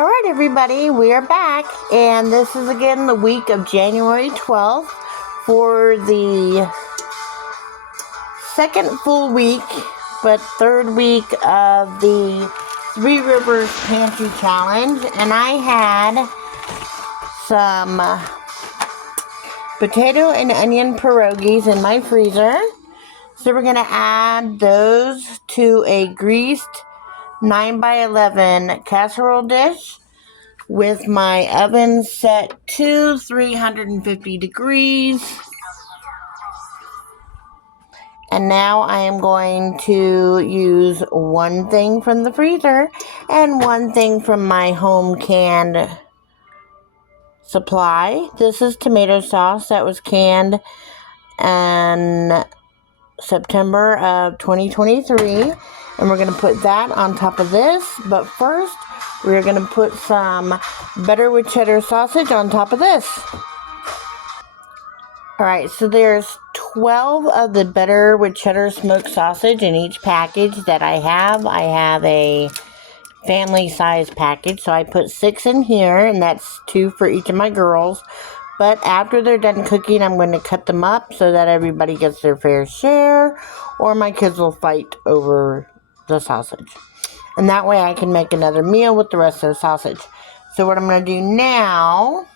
All right, everybody, we are back, and this is again the week of January 12th for the second full week, but third week of the Three Rivers Pantry Challenge, and I had some potato and onion pierogies in my freezer, so we're going to add those to a greased 9x11 casserole dish with my oven set to 350 degrees. And now I am going to use one thing from the freezer and one thing from my home canned supply. This is tomato sauce that was canned in September of 2023. And we're going to put that on top of this. But first, we're going to put some butter with cheddar sausage on top of this. Alright, so there's 12 of the butter with cheddar smoked sausage in each package that I have. I have a family size package, so I put 6 in here, and that's 2 for each of my girls. But after they're done cooking, I'm going to cut them up so that everybody gets their fair share, or my kids will fight over the sausage. And that way I can make another meal with the rest of the sausage. So what I'm going to do now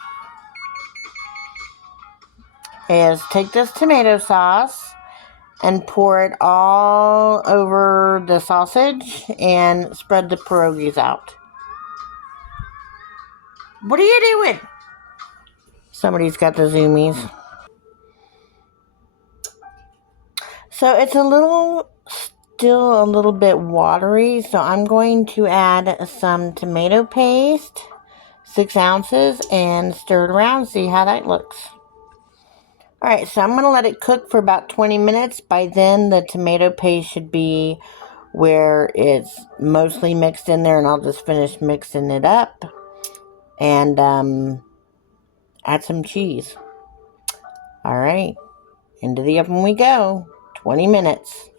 is take this tomato sauce and pour it all over the sausage and spread the pierogies out. What are you doing? Somebody's got the zoomies. So it's still a little bit watery, so I'm going to add some tomato paste, 6 ounces, and stir it around, see how that looks. Alright, so I'm going to let it cook for about 20 minutes. By then, the tomato paste should be where it's mostly mixed in there, and I'll just finish mixing it up and add some cheese. Alright, into the oven we go. 20 minutes.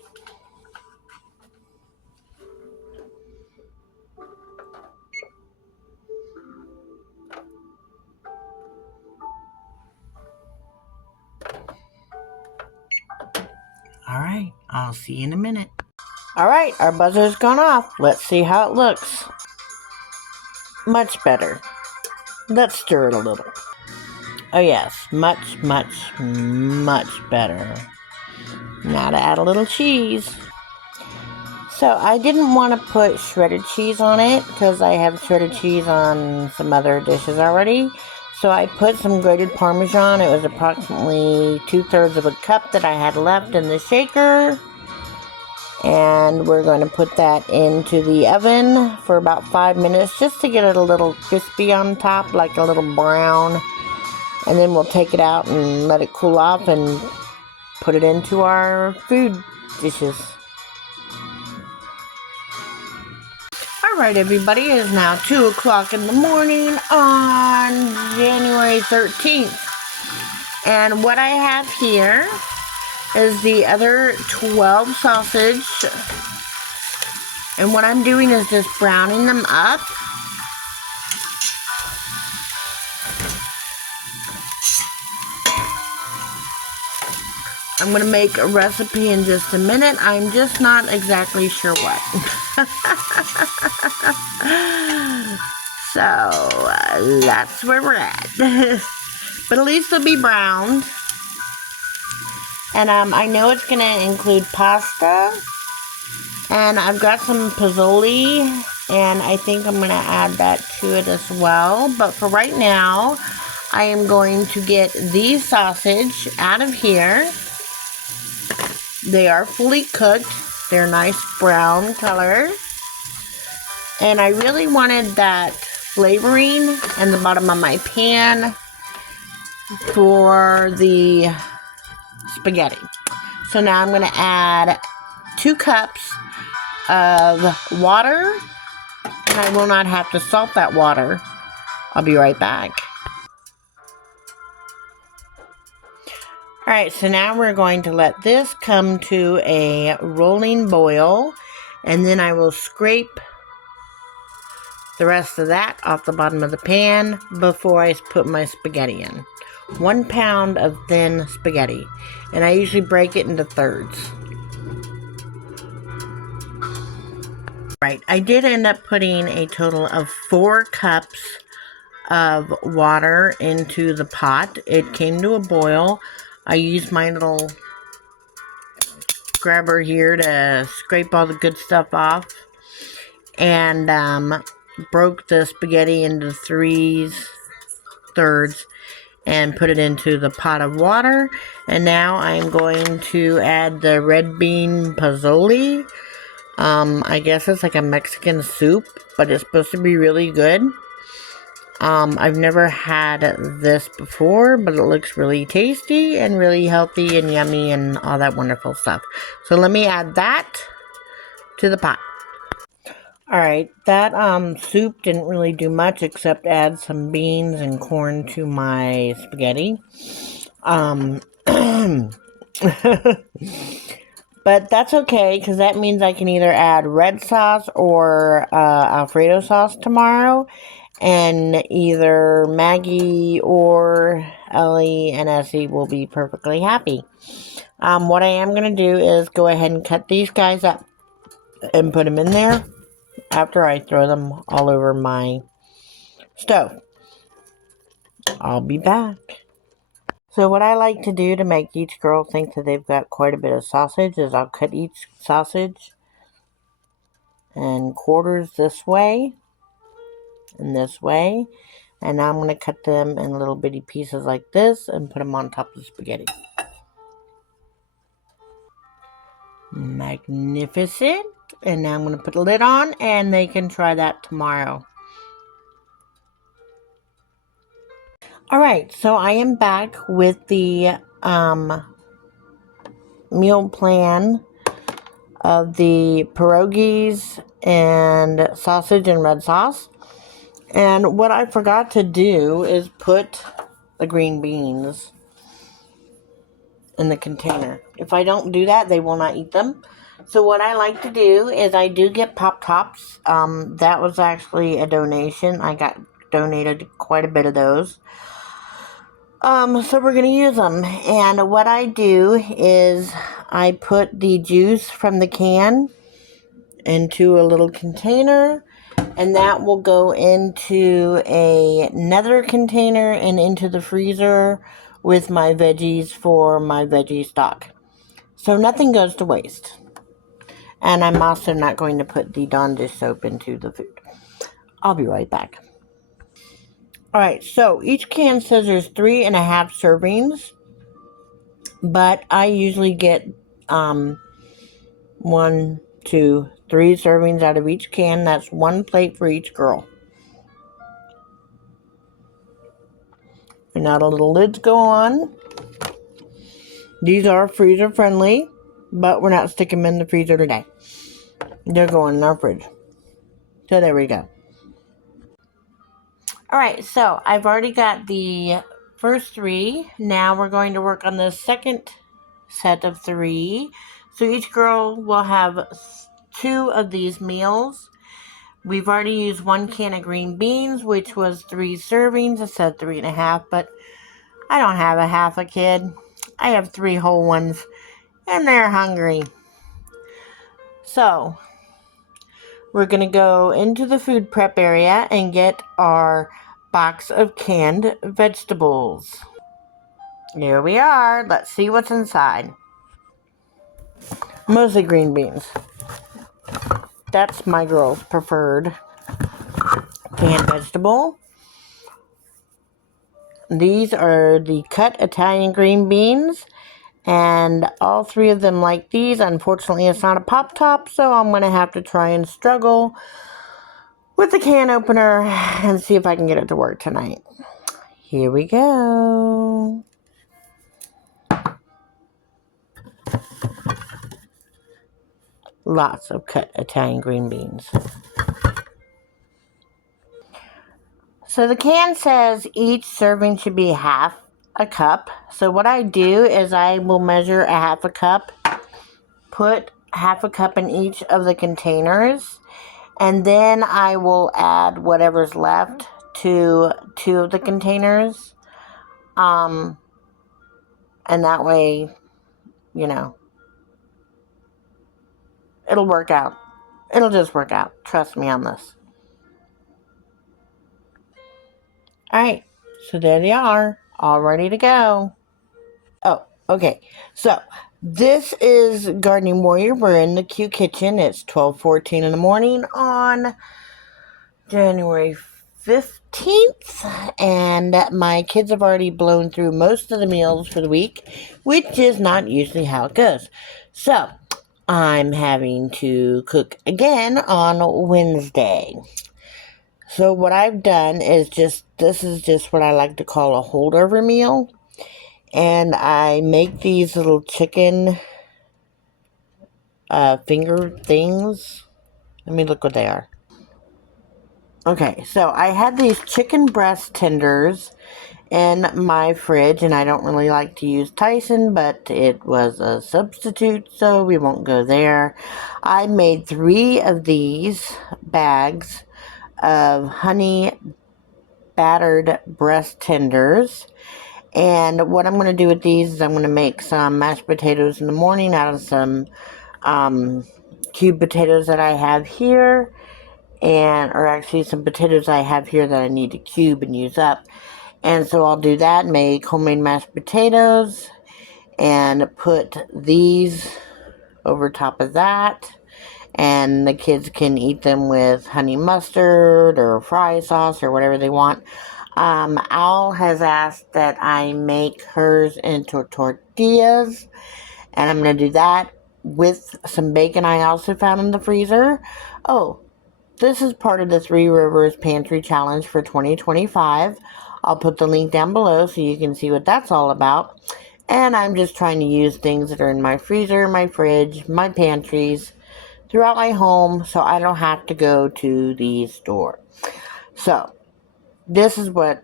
Alright, I'll see you in a minute. Alright, our buzzer's gone off. Let's see how it looks. Much better. Let's stir it a little. Oh yes, much, much, much better. Now to add a little cheese. So I didn't want to put shredded cheese on it because I have shredded cheese on some other dishes already. So I put some grated Parmesan. It was approximately 2/3 of a cup that I had left in the shaker. And we're going to put that into the oven for about 5 minutes just to get it a little crispy on top, like a little brown. And then we'll take it out and let it cool off and put it into our food dishes. Alright, everybody, it is now 2 o'clock in the morning on January 13th. And what I have here is the other 12 sausage. And what I'm doing is just browning them up. I'm going to make a recipe in just a minute. I'm just not exactly sure what. So, that's where we're at. But at least they'll be browned. And I know it's going to include pasta. And I've got some Pazoli. And I think I'm going to add that to it as well. But for right now, I am going to get these sausage out of here. They are fully cooked. They're nice brown color. And I really wanted that flavoring in the bottom of my pan for the spaghetti. So now I'm going to add 2 cups of water. And I will not have to salt that water. I'll be right back. Alright, so now we're going to let this come to a rolling boil, and then I will scrape the rest of that off the bottom of the pan before I put my spaghetti in. 1 pound of thin spaghetti, and I usually break it into thirds. Right, I did end up putting a total of 4 cups of water into the pot. It came to a boil. I used my little grabber here to scrape all the good stuff off, and broke the spaghetti into thirds and put it into the pot of water. And now I'm going to add the red bean Pazoli. I guess it's like a Mexican soup, but it's supposed to be really good. I've never had this before, but it looks really tasty and really healthy and yummy and all that wonderful stuff. So let me add that to the pot. Alright, that soup didn't really do much except add some beans and corn to my spaghetti. But that's okay, because that means I can either add red sauce or Alfredo sauce tomorrow, and either Maggie or Ellie and Essie will be perfectly happy. What I am going to do is go ahead and cut these guys up and put them in there after I throw them all over my stove. I'll be back. So what I like to do to make each girl think that they've got quite a bit of sausage is I'll cut each sausage in quarters this way and this way. And now I'm going to cut them in little bitty pieces like this and put them on top of the spaghetti. Magnificent. And now I'm going to put the lid on and they can try that tomorrow. Alright, so I am back with the meal plan of the pierogies and sausage and red sauce. And what I forgot to do is put the green beans in the container. If I don't do that, they will not eat them. So what I like to do is I do get Pop Tops. That was actually a donation. I got donated quite a bit of those. So we're going to use them. And what I do is I put the juice from the can into a little container, and that will go into another container and into the freezer with my veggies for my veggie stock. So nothing goes to waste. And I'm also not going to put the Dawn dish soap into the food. I'll be right back. Alright, so each can says there's 3.5 servings, but I usually get 1, 2, 3 servings out of each can. That's 1 plate for each girl. And now the little lids go on. These are freezer friendly, but we're not sticking them in the freezer today. They're going in our fridge. So there we go. Alright, so I've already got the first 3. Now we're going to work on the second set of 3. So each girl will have 2 of these meals. We've already used 1 can of green beans, which was 3 servings. I said 3.5, but I don't have a half a kid. I have 3 whole ones, and they're hungry. So we're going to go into the food prep area and get our box of canned vegetables. Here we are. Let's see what's inside. Mostly green beans. That's my girl's preferred canned vegetable. These are the cut Italian green beans, and all 3 of them like these. Unfortunately, it's not a Pop Top, so I'm going to have to try and struggle with the can opener and see if I can get it to work tonight. Here we go. Lots of cut Italian green beans. So the can says each serving should be half a cup. So what I do is I will measure a half a cup, put half a cup in each of the containers, And then I will add whatever's left to 2 of the containers. And that way, you know, it'll work out. It'll just work out. Trust me on this. Alright, so there they are, all ready to go. Oh, okay. So, this is Gardening Warrior. We're in the Q Kitchen. It's 12:14 in the morning on January 15th. And my kids have already blown through most of the meals for the week, which is not usually how it goes. So, I'm having to cook again on Wednesday. So what I've done is this is just what I like to call a holdover meal. And I make these little chicken finger things. Let me look what they are. Okay, so I had these chicken breast tenders in my fridge, and I don't really like to use Tyson, but it was a substitute, so we won't go there. I made 3 of these bags of honey battered breast tenders. And what I'm going to do with these is I'm going to make some mashed potatoes in the morning out of some cube potatoes that I have here, or actually some potatoes I have here that I need to cube and use up. And so I'll do that, make homemade mashed potatoes, and put these over top of that. And the kids can eat them with honey mustard or fry sauce or whatever they want. Al has asked that I make hers into tortillas, and I'm going to do that with some bacon I also found in the freezer. Oh, this is part of the 3 Rivers Pantry Challenge for 2025. I'll put the link down below so you can see what that's all about. And I'm just trying to use things that are in my freezer, my fridge, my pantries, throughout my home, so I don't have to go to the store. So, this is what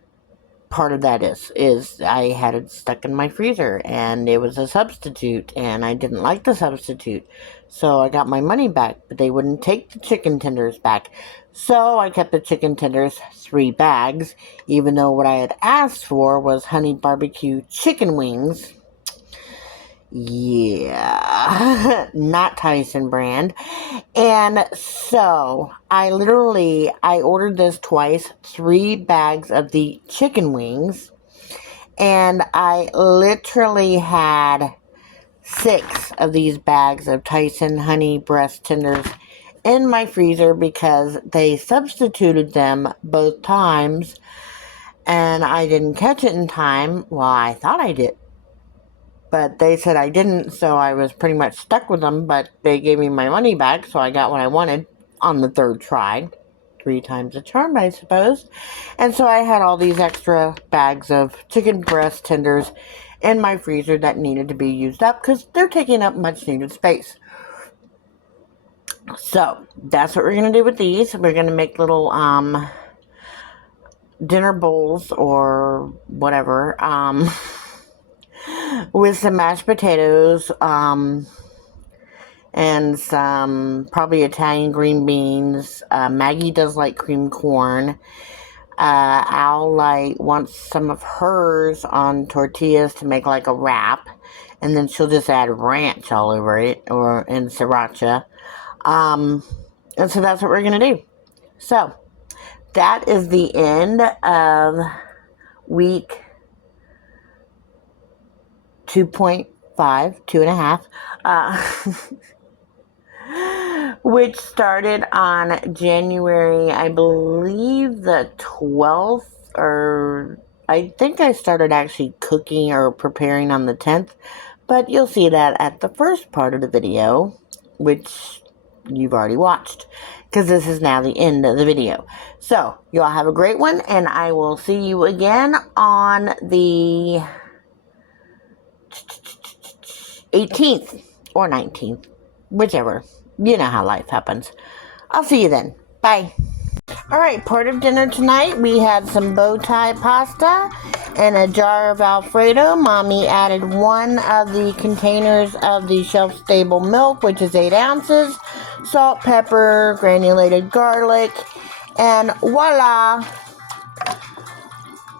part of that is I had it stuck in my freezer, and it was a substitute, and I didn't like the substitute, so I got my money back, but they wouldn't take the chicken tenders back, so I kept the chicken tenders 3 bags, even though what I had asked for was honey barbecue chicken wings. Yeah, not Tyson brand. And so I ordered this twice, 3 bags of the chicken wings, and I literally had 6 of these bags of Tyson honey breast tenders in my freezer because they substituted them both times, and I didn't catch it in time. Well, I thought I did, but they said I didn't, so I was pretty much stuck with them, but they gave me my money back, so I got what I wanted on the 3rd try. 3 times a charm, I suppose. And so I had all these extra bags of chicken breast tenders in my freezer that needed to be used up because they're taking up much needed space. So that's what we're going to do with these. We're going to make little dinner bowls or whatever, with some mashed potatoes, and some probably Italian green beans. Maggie does like cream corn. Al wants some of hers on tortillas to make like a wrap, and then she'll just add ranch all over it, and sriracha. And so that's what we're gonna do. So that is the end of week 2.5, 2.5, which started on January, I believe the 12th, or I think I started actually cooking or preparing on the 10th, but you'll see that at the first part of the video, which you've already watched, because this is now the end of the video. So, you all have a great one, and I will see you again on the 18th or 19th, whichever. You know how life happens. I'll see you then. Bye. Alright, part of dinner tonight, we had some bow tie pasta and a jar of Alfredo. Mommy added 1 of the containers of the shelf-stable milk, which is 8 ounces, salt, pepper, granulated garlic, and voila!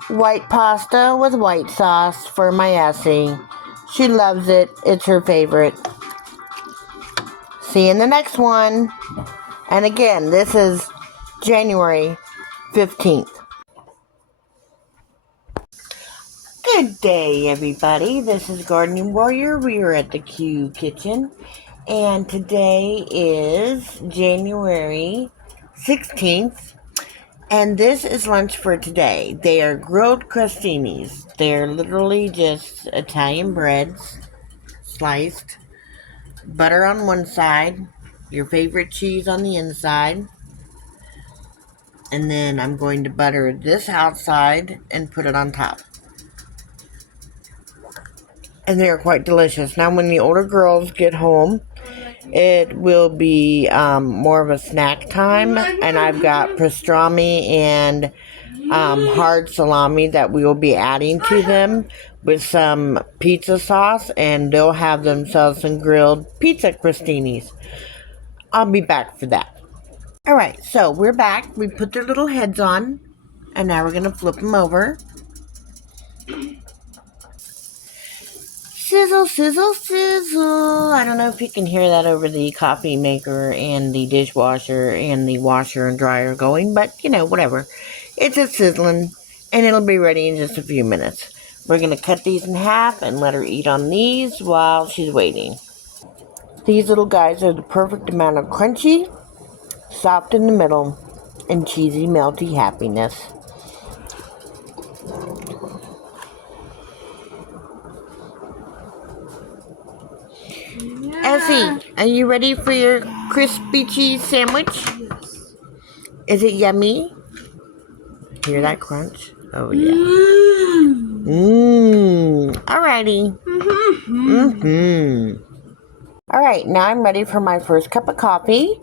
White pasta with white sauce for my Essie. She loves it. It's her favorite. See you in the next one. And again, this is January 15th. Good day, everybody. This is Gardening Warrior. We are at the Q Kitchen. And today is January 16th. And this is lunch for today. They are grilled crostinis. They're literally just Italian breads, sliced, butter on one side, your favorite cheese on the inside, and then I'm going to butter this outside and put it on top. And they are quite delicious. Now when the older girls get home, it will be more of a snack time, and I've got pastrami and hard salami that we will be adding to them with some pizza sauce, and they'll have themselves some grilled pizza crostinis. I'll be back for that. Alright, so we're back. We put their little heads on, and now we're going to flip them over. Sizzle, sizzle, sizzle. I don't know if you can hear that over the coffee maker and the dishwasher and the washer and dryer going, but whatever. It's a sizzling, and it'll be ready in just a few minutes. We're going to cut these in half and let her eat on these while she's waiting. These little guys are the perfect amount of crunchy, soft in the middle, and cheesy, melty happiness. Essie, are you ready for your crispy cheese sandwich? Yes. Is it yummy? Hear that crunch? Oh, yeah. Alrighty. Alright, now I'm ready for my first cup of coffee.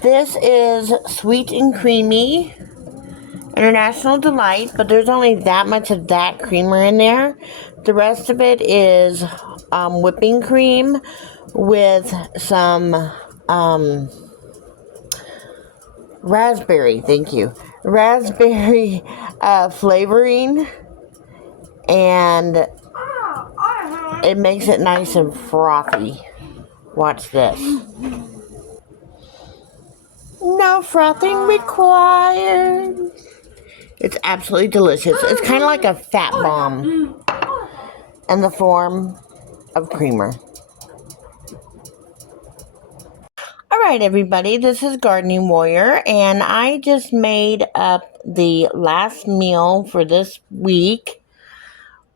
This is Sweet and Creamy International Delight, but there's only that much of that creamer in there. The rest of it is whipping cream with some raspberry, raspberry flavoring, and it makes it nice and frothy. Watch this. No frothing required. It's absolutely delicious. It's kind of like a fat bomb in the form of creamer. Alright, everybody, this is Gardening Warrior, and I just made up the last meal for this week,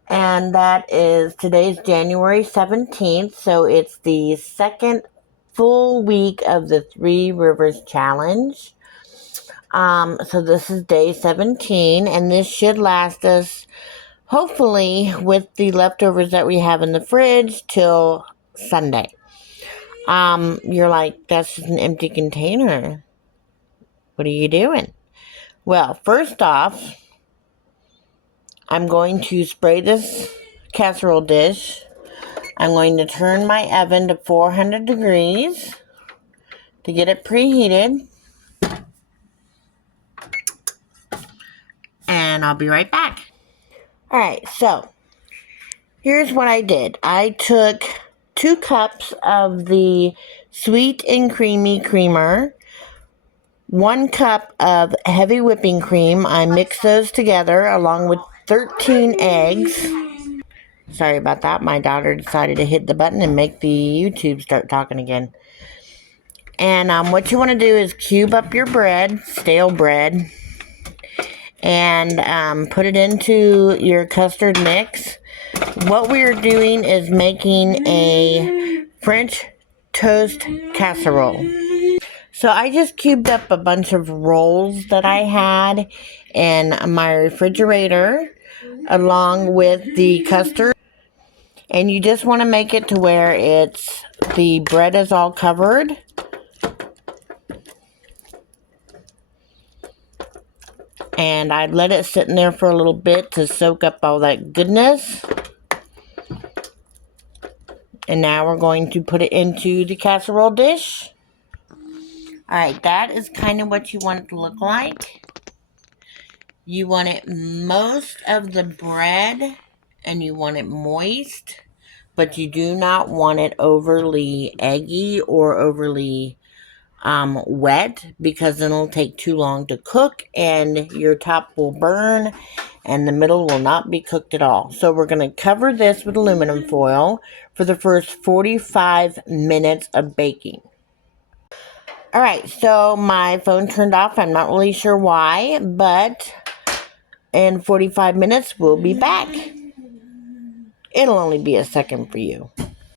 and that is today's January 17th, so it's the second full week of the Three Rivers Challenge. So this is day 17, and this should last us, hopefully, with the leftovers that we have in the fridge, till Sunday. You're like, that's just an empty container. What are you doing? Well, first off, I'm going to spray this casserole dish. I'm going to turn my oven to 400 degrees to get it preheated. And I'll be right back. Alright, so here's what I did. I took 2 cups of the Sweet and Creamy creamer, 1 cup of heavy whipping cream. I mixed those together along with 13 eggs. Sorry about that. My daughter decided to hit the button and make the YouTube start talking again. And what you want to do is cube up your bread, stale bread, and put it into your custard mix. What we're doing is making a French toast casserole. So I just cubed up a bunch of rolls that I had in my refrigerator along with the custard. And you just want to make it to where the bread is all covered. And I let it sit in there for a little bit to soak up all that goodness. And now we're going to put it into the casserole dish. Alright, that is kind of what you want it to look like. You want it most of the bread, and you want it moist, but you do not want it overly eggy or overly wet, because then it'll take too long to cook and your top will burn and the middle will not be cooked at all. So we're going to cover this with aluminum foil for the first 45 minutes of baking. Alright, so my phone turned off. I'm not really sure why, but in 45 minutes we'll be back. It'll only be a second for you.